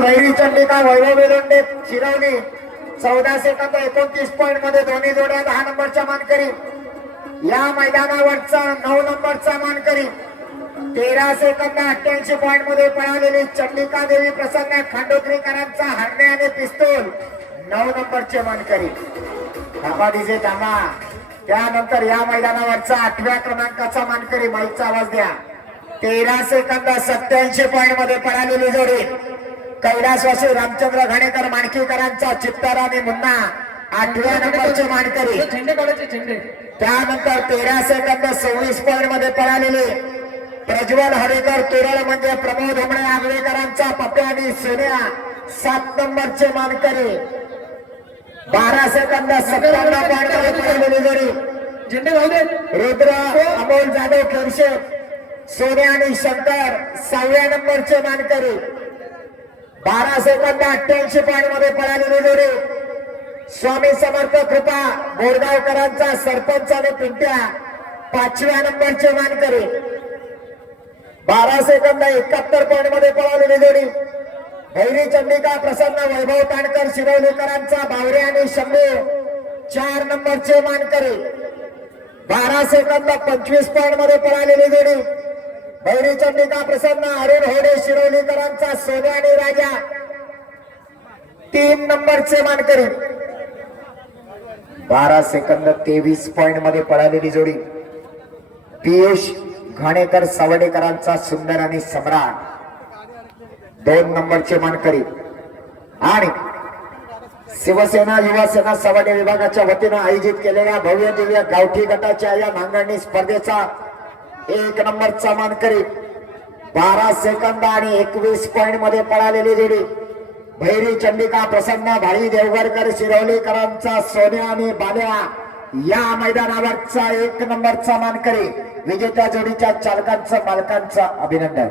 पहिली चंडिका वैभव वेलोंडे शिरवली चौदा सेकंद एकोणतीस पॉईंटमध्ये दोन्ही जोड्या दहा नंबरच्या मानकरी. या मैदानावरचा नऊ नंबरचा मानकरी. तेरा सेकंद अठ्ठ्याऐंशी पॉईंटमध्ये पळालेली चंडिका देवी प्रसन्न खांडोत्रीकरांचा हरणे आणि पिस्तूल. नऊ नंबरचे मानकरी. धाबा दिसे थांबा. त्यानंतर या मैदानावरचा आठव्या क्रमांकाचा मानकरी माईकचा आवाज द्या. तेरा सेकंद सत्याऐंशी पॉईंटमध्ये पळालेली जोडी. कैलासवासी रामचंद्र घाणेकर माणकीकरांचा चित्तर आणि मुन्ना आठव्या नंबरचे मानकरी. झेंडे काढायचे झेंडे त्यानंतर तेरा सेकंद सव्वीस पॉईंटमध्ये पळालेले प्रज्वल हरेकर तुरळ म्हणजे प्रमोद होमणे आगळेकरांचा पप्या आणि सोन्या सात नंबरचे मानकरी. बारा सेकंद सत्त्याण्णव पॉईंटमध्ये पळालेली जोडी. झेंडे गाव दे रुद्र अमोल जाधव खेरशे सोन्या आणि शंकर सहाव्या नंबरचे मानकरी. बारा सेकंद अठ्ठ्याऐंशी पॉईंटमध्ये पळालेली जोडी स्वामी समर्थ कृपा बोरगावकरांचा सरपंच आणि पिंट्या पाचव्या नंबरचे मानकरी. बारा सेकंद एकाहत्तर पॉईंटमध्ये पळालेली जोडी भैरी चंडिका प्रसन्न वैभव ताणकर शिरवलीकरांचा बावरे आणि शंभू चार नंबरचे मानकरी. बारा सेकंद पंचवीस पॉईंटमध्ये पळालेली जोडी भैरी चंडिका प्रसन्न अरुण होडे शिरोलीकरांचा सोन्या आणि राजा. तीन नंबरचे मानकरी. बारा सेकंद तेवीस पॉइंटमध्ये पळालेली जोडी. पियुष घाणेकर सावडेकरांचा सुंदर आणि सम्राट. दोन नंबरचे मानकरी. आणि शिवसेना युवासेना सवाडे विभागाच्या वतीनं आयोजित केलेल्या भव्य दिव्य गावठी गटाच्या या नांगरणी स्पर्धेचा एक नंबरचा मानकरी. बारा सेकंद आणि एकवीस पॉइंटमध्ये पळालेली जोडी. भैरी चंडिका प्रसन्न भाई देवगरकर शिरवलीकरांचा सोन्या आणि बाल्या या मैदानावरचा एक नंबरचा मानकरी. विजेत्या जोडीच्या चालकांचं मालकांचं अभिनंदन.